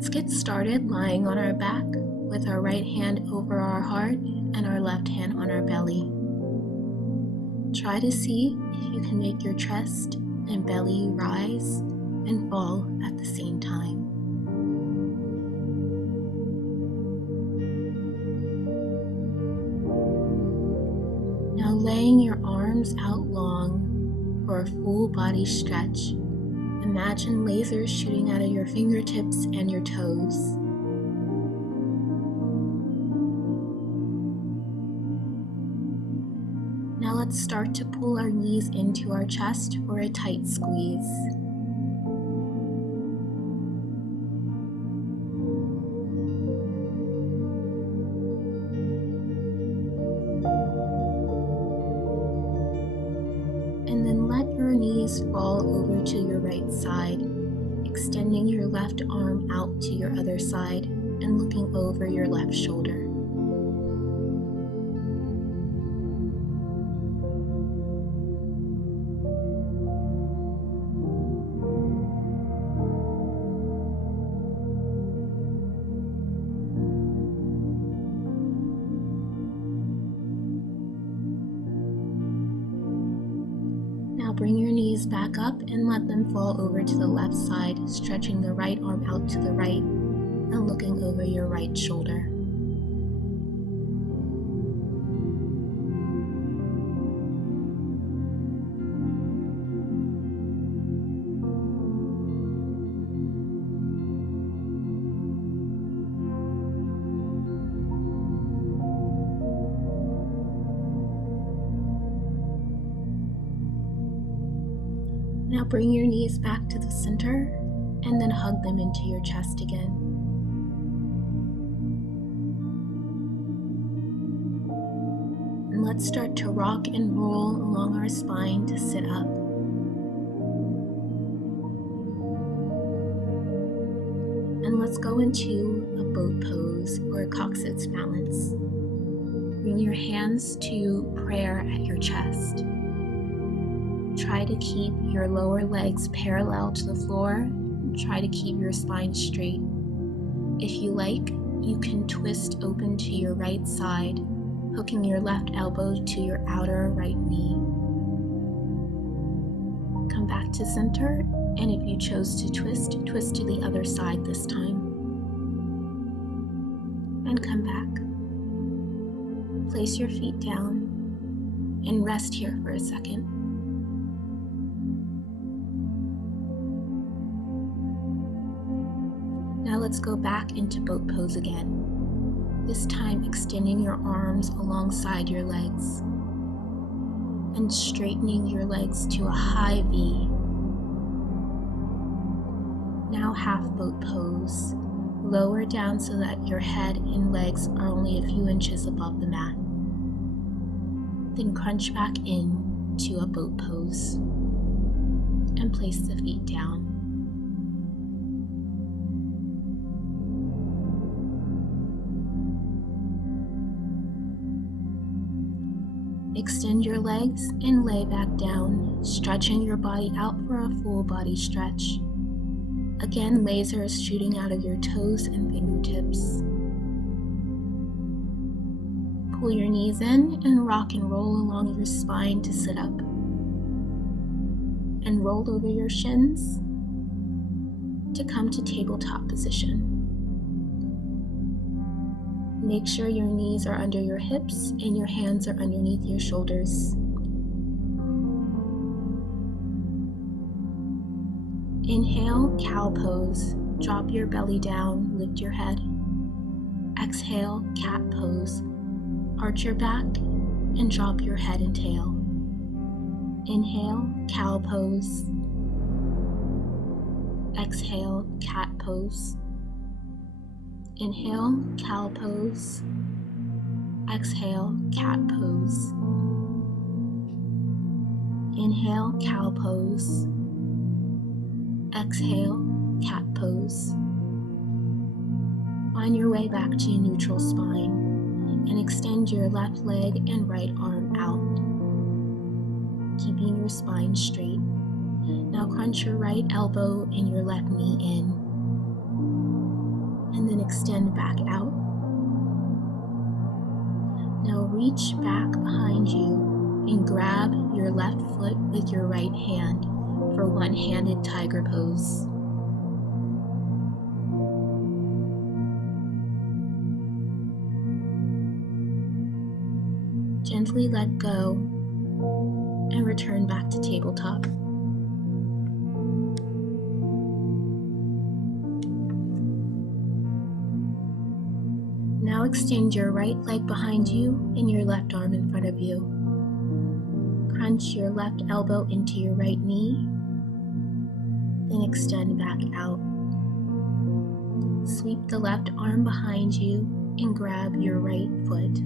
Let's get started lying on our back with our right hand over our heart and our left hand on our belly. Try to see if you can make your chest and belly rise and fall at the same time. Now laying your arms out long for a full body stretch. Imagine lasers shooting out of your fingertips and your toes. Now let's start to pull our knees into our chest for a tight squeeze. And then let your knees fall over to your right side, extending your left arm out to your other side and looking over your left shoulder. Now bring your knees back up and let them fall over to the left side, stretching the right arm out to the right and looking over your right shoulder. Now bring your knees back to the center and then hug them into your chest again. And let's start to rock and roll along our spine to sit up. And let's go into a boat pose or a coccyx balance. Bring your hands to prayer at your chest. Try to keep your lower legs parallel to the floor. Try to keep your spine straight. If you like, you can twist open to your right side, hooking your left elbow to your outer right knee. Come back to center, and if you chose to twist to the other side this time. And come back. Place your feet down and rest here for a second. Now let's go back into boat pose again, this time extending your arms alongside your legs and straightening your legs to a high V. Now half boat pose, lower down so that your head and legs are only a few inches above the mat. Then crunch back in to a boat pose and place the feet down. Extend your legs and lay back down, stretching your body out for a full body stretch. Again, lasers shooting out of your toes and fingertips. Pull your knees in and rock and roll along your spine to sit up. And roll over your shins to come to tabletop position. Make sure your knees are under your hips and your hands are underneath your shoulders. Inhale, cow pose. Drop your belly down, lift your head. Exhale, cat pose. Arch your back and drop your head and tail. Inhale, cow pose. Exhale, cat pose. Inhale, cow pose. Exhale, cat pose. Inhale, cow pose. Exhale, cat pose. Find your way back to your neutral spine and extend your left leg and right arm out, keeping your spine straight. Now crunch your right elbow and your left knee in. and then extend back out. Now reach back behind you and grab your left foot with your right hand for one-handed tiger pose. Gently let go and return back to tabletop. Now extend your right leg behind you and your left arm in front of you. Crunch your left elbow into your right knee, then extend back out. Sweep the left arm behind you and grab your right foot.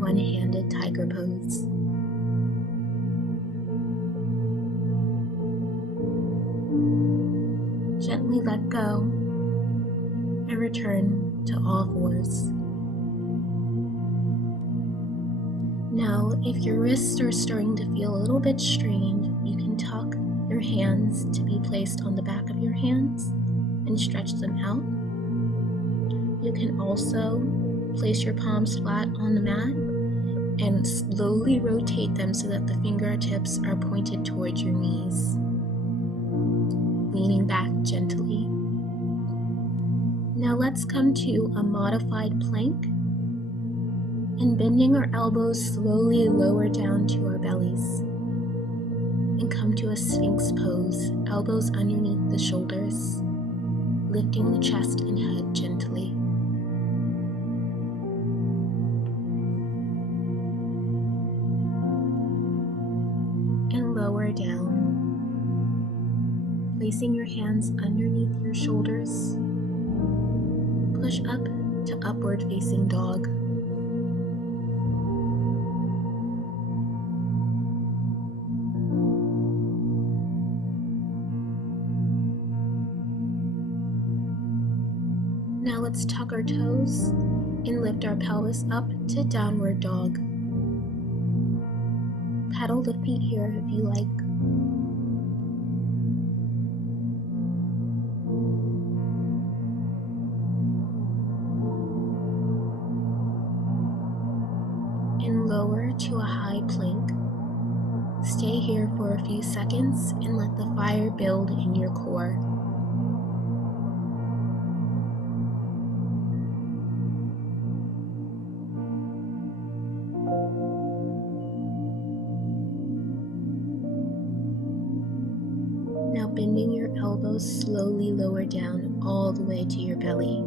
One-handed tiger pose. Gently let go and return to all fours. Now, if your wrists are starting to feel a little bit strained, you can tuck your hands to be placed on the back of your hands and stretch them out. You can also place your palms flat on the mat and slowly rotate them so that the fingertips are pointed towards your knees, leaning back gently. Now let's come to a modified plank, and bending our elbows slowly lower down to our bellies and come to a Sphinx pose, elbows underneath the shoulders, lifting the chest and head gently. And lower down, placing your hands underneath your shoulders. Push up to upward facing dog. Now let's tuck our toes and lift our pelvis up to downward dog. Pedal the feet here if you like. And lower to a high plank. Stay here for a few seconds and let the fire build in your core. Now bending your elbows slowly lower down all the way to your belly.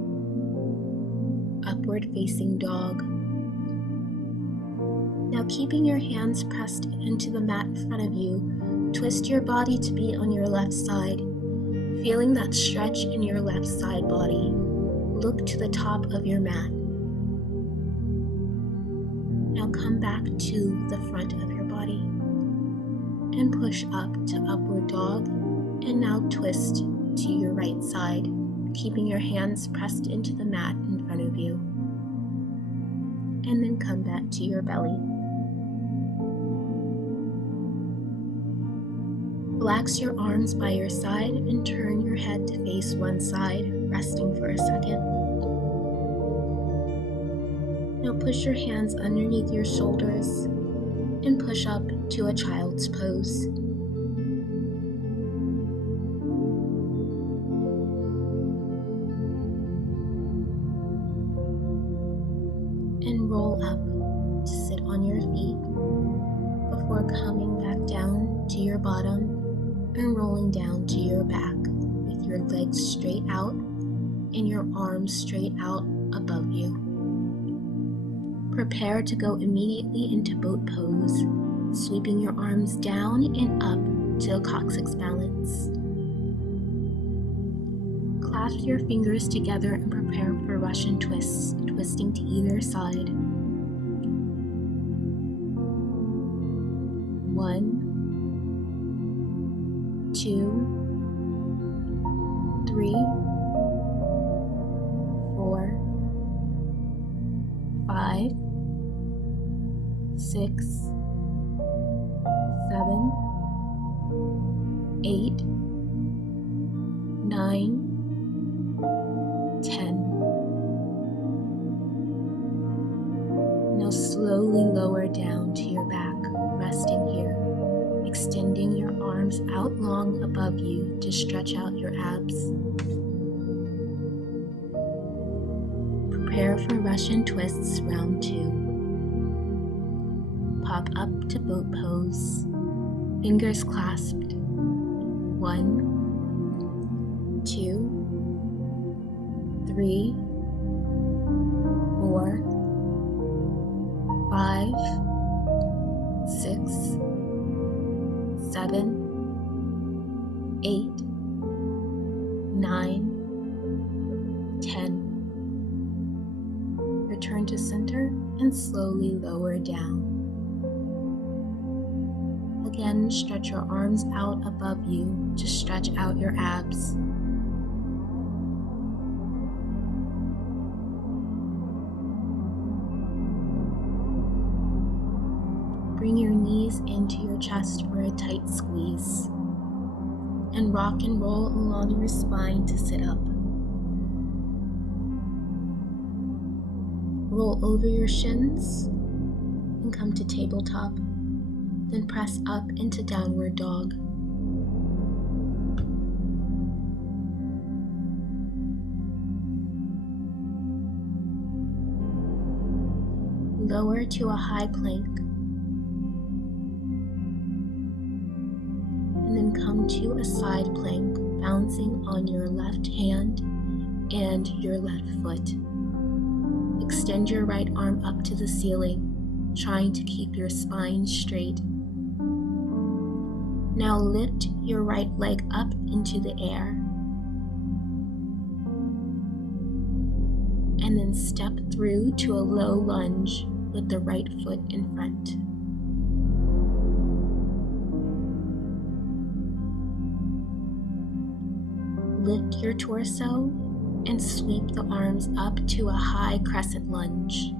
Upward facing dog. Now keeping your hands pressed into the mat in front of you, twist your body to be on your left side, feeling that stretch in your left side body. Look to the top of your mat. Now come back to the front of your body and push up to upward dog, and now twist to your right side, keeping your hands pressed into the mat in front of you. And then come back to your belly. Relax your arms by your side and turn your head to face one side, resting for a second. Now push your hands underneath your shoulders and push up to a child's pose. And roll up to sit on your feet before coming back down to your bottom and rolling down to your back with your legs straight out and your arms straight out above you. Prepare to go immediately into boat pose, sweeping your arms down and up to a coccyx balance. Clasp your fingers together and prepare for Russian twists, twisting to either side. 1, 2, 3, 4, 5, 6, 7, 8, 9, 10. Now slowly lower down to your back, resting here, extending your arms out long above you to stretch out your abs. Prepare for Russian twists round 2. Pop up to boat pose, fingers clasped. 1, 2, 3, 4, 5, 6, 7, 8, 9, 10. Return to center and slowly lower down. Again, stretch your arms out above you to stretch out your abs. Bring your knees into your chest for a tight squeeze, and rock and roll along your spine to sit up. Roll over your shins and come to tabletop, then press up into downward dog. Lower to a high plank, and then come to a side plank, balancing on your left hand and your left foot. Extend your right arm up to the ceiling, trying to keep your spine straight. Now lift your right leg up into the air, and then step through to a low lunge with the right foot in front. Lift your torso and sweep the arms up to a high crescent lunge.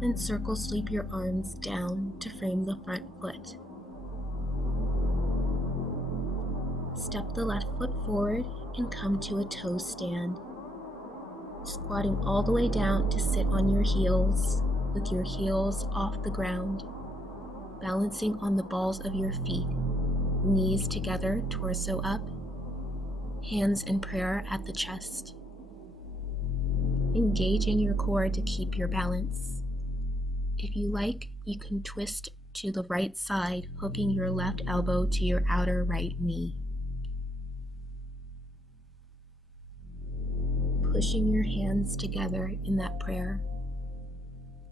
Then circle sweep your arms down to frame the front foot. Step the left foot forward and come to a toe stand, squatting all the way down to sit on your heels with your heels off the ground, balancing on the balls of your feet, knees together, torso up, hands in prayer at the chest. Engaging your core to keep your balance. If you like, you can twist to the right side, hooking your left elbow to your outer right knee. Pushing your hands together in that prayer.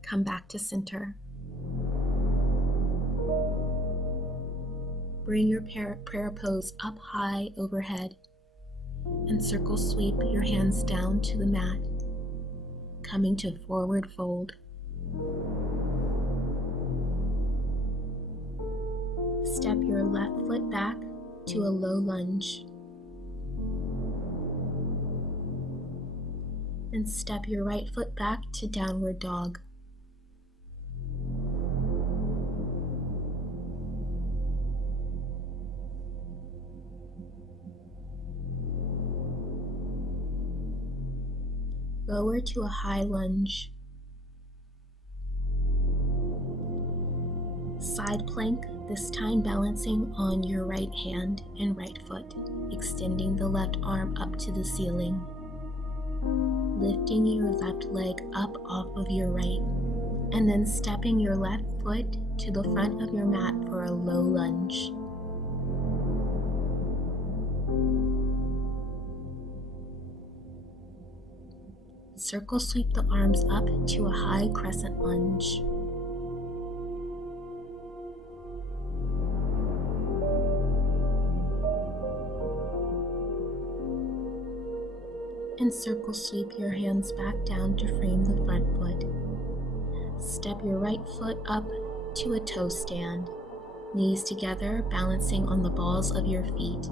Come back to center. Bring your prayer pose up high overhead and circle sweep your hands down to the mat, coming to forward fold. Step your left foot back to a low lunge. And step your right foot back to downward dog. Lower to a high lunge. Side plank, this time balancing on your right hand and right foot, extending the left arm up to the ceiling. Lifting your left leg up off of your right, and then stepping your left foot to the front of your mat for a low lunge. Circle sweep the arms up to a high crescent lunge. And circle sweep your hands back down to frame the front foot. Step your right foot up to a toe stand, knees together, balancing on the balls of your feet.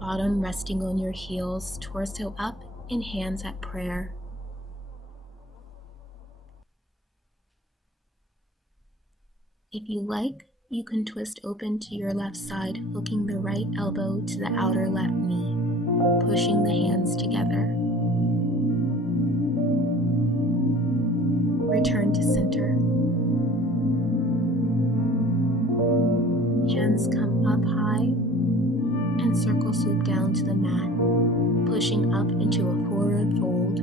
Bottom resting on your heels, torso up, and hands at prayer. If you like, You can twist open to your left side, hooking the right elbow to the outer left knee, pushing the hands together. Return to center. Hands come up high and circle swoop down to the mat, pushing up into a forward fold.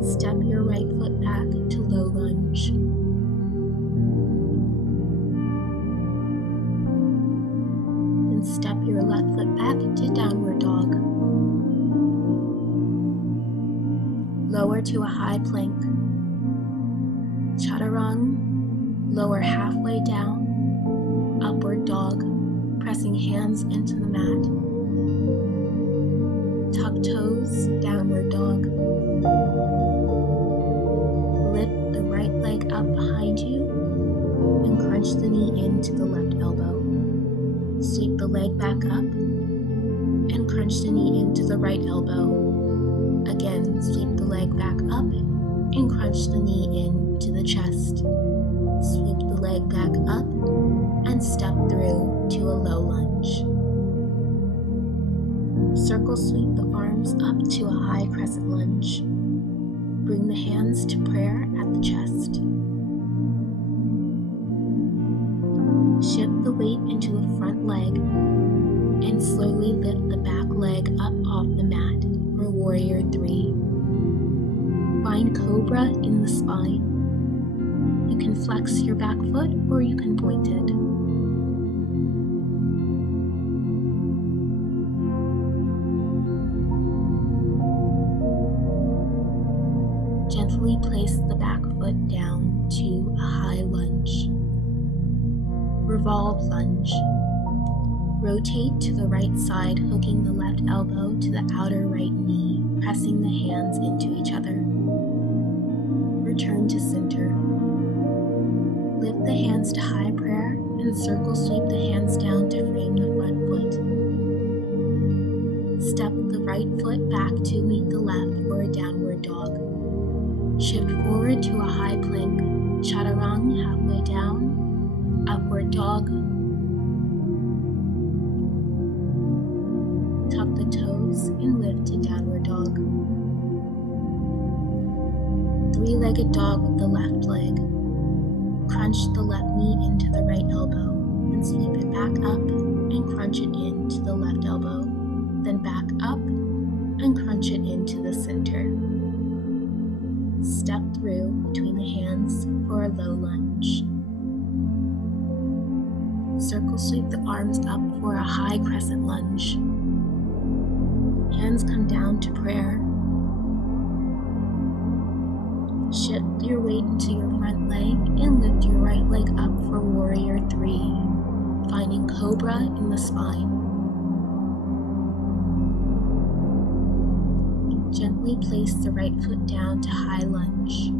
Step your right foot back to low lunge. Then step your left foot back to downward dog. Lower to a high plank. Chaturanga, lower halfway down. Upward dog, pressing hands into the mat. Tuck toes, downward dog. Lift the right leg up behind you and crunch the knee into the left elbow. Sweep the leg back up and crunch the knee into the right elbow. Again, sweep the leg back up and crunch the knee into the chest. Sweep the leg back up and step through to a low lunge. Circle sweep the arms up to a high crescent lunge. Bring the hands to prayer at the chest. Shift the weight into the front leg and slowly lift the back leg up off the mat for Warrior 3. Find Cobra in the spine. You can flex your back foot or you can point it. Gently place the back foot down to a high lunge. Revolve lunge. Rotate to the right side, hooking the left elbow to the outer right knee, pressing the hands into each other. Return to center. Lift the hands to high prayer and circle sweep the hands down to frame the front foot. Step the right foot back to meet the left for a downward dog. Shift forward to a high plank, chaturanga halfway down, upward dog. Tuck the toes and lift to downward dog. Three-legged dog with the left leg. Crunch the left knee into the right elbow and sweep it back up and crunch it into the left elbow. Then back up and crunch it into the center. Step through between the hands for a low lunge. Circle sweep the arms up for a high crescent lunge. Hands come down to prayer. Shift your weight into your front leg and lift your right leg up for Warrior 3, finding Cobra in the spine. Gently place the right foot down to high lunge.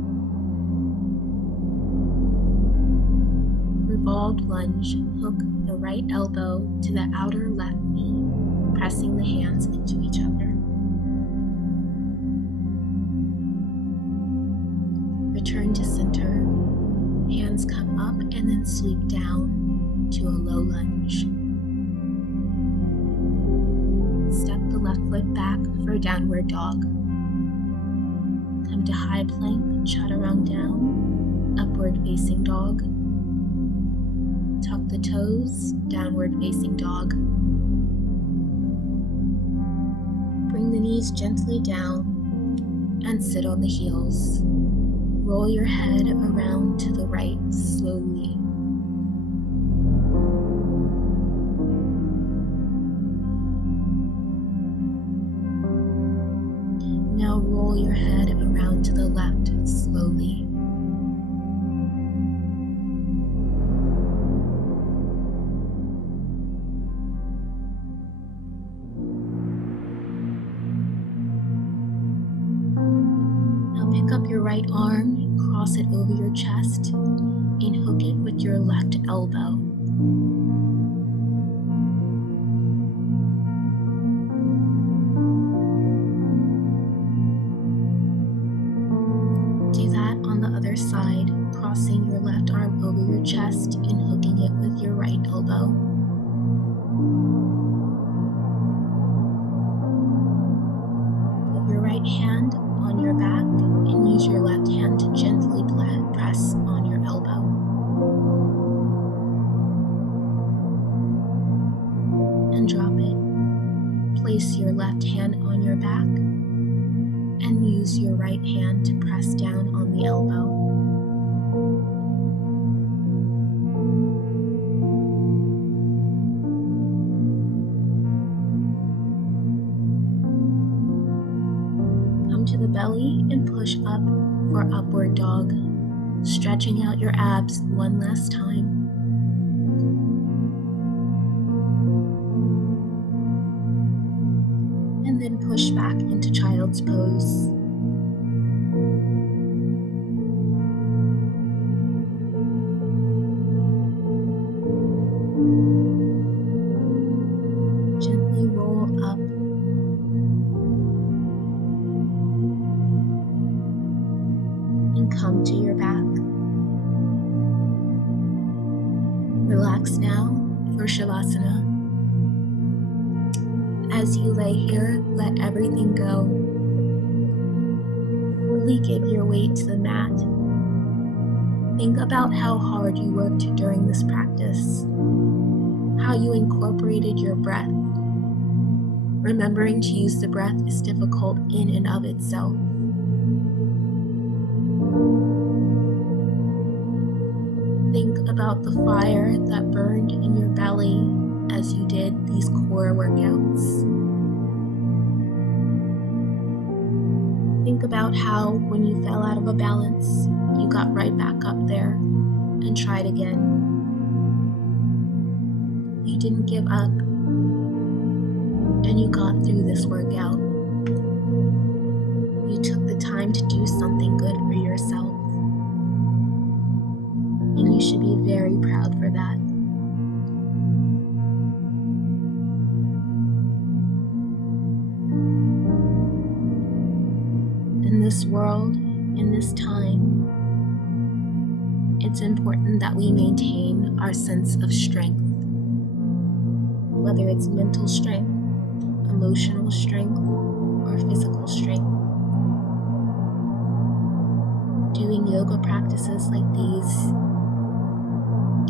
Revolved lunge, hook the right elbow to the outer left knee, pressing the hands into each other. Return to center. Hands come up and then sweep down to a low lunge. Step the left foot back for a downward dog. Come to high plank, chaturanga down, upward facing dog. Tuck the toes, downward facing dog. Bring the knees gently down and sit on the heels. Roll your head around to the right slowly. Now roll your head around to the left slowly. Pick up your right arm and cross it over your chest and hook it with your left elbow. elbow. Put your right hand on your back and use your left hand to gently press on your elbow. And drop it. Place your left hand on your back and use your right hand to press down on the elbow. Come to the belly and push up for upward dog, stretching out your abs one last time. And then push back into child's pose. Gently roll up and come to your back. Relax now for Shavasana. As you lay here, let everything go. Fully give your weight to the mat. Think about how hard you worked during this practice, how you incorporated your breath. Remembering to use the breath is difficult in and of itself. Think about the fire that burned in your belly as you did these core workouts. Think about how when you fell out of a balance, you got right back up there and tried again. You didn't give up, and you got through this workout. You took the time to do something good for yourself, and you should be very proud for that. In this world, in this time, it's important that we maintain our sense of strength, whether it's mental strength, emotional strength, or physical strength. Doing yoga practices like these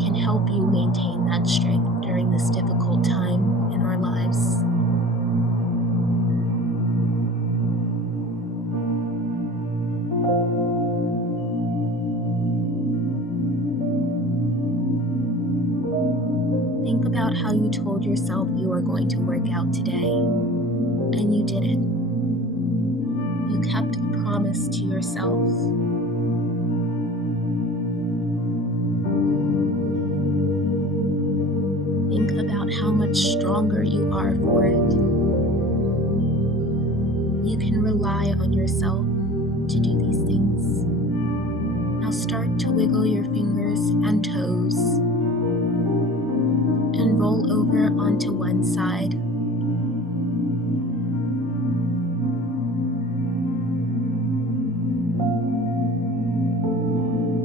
can help you maintain that strength during this difficult time in our lives. Think about how you told yourself you were going to work out today, and you did it. You kept a promise to yourself. Think about how much stronger you are for it. You can rely on yourself to do these things. Now start to wiggle your fingers and toes and roll over onto one side.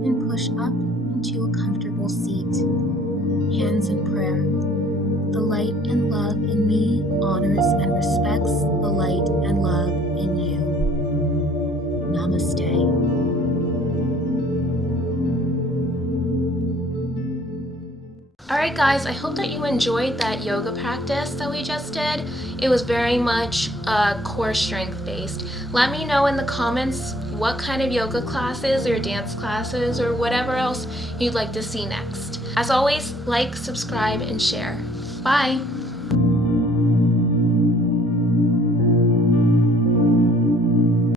And push up into a comfortable seat, hands in prayer. The light and love in me honors and respects the light and love in you. Namaste. Alright guys, I hope that you enjoyed that yoga practice that we just did. It was very much core strength based. Let me know in the comments what kind of yoga classes or dance classes or whatever else you'd like to see next. As always, like, subscribe, and share. Bye!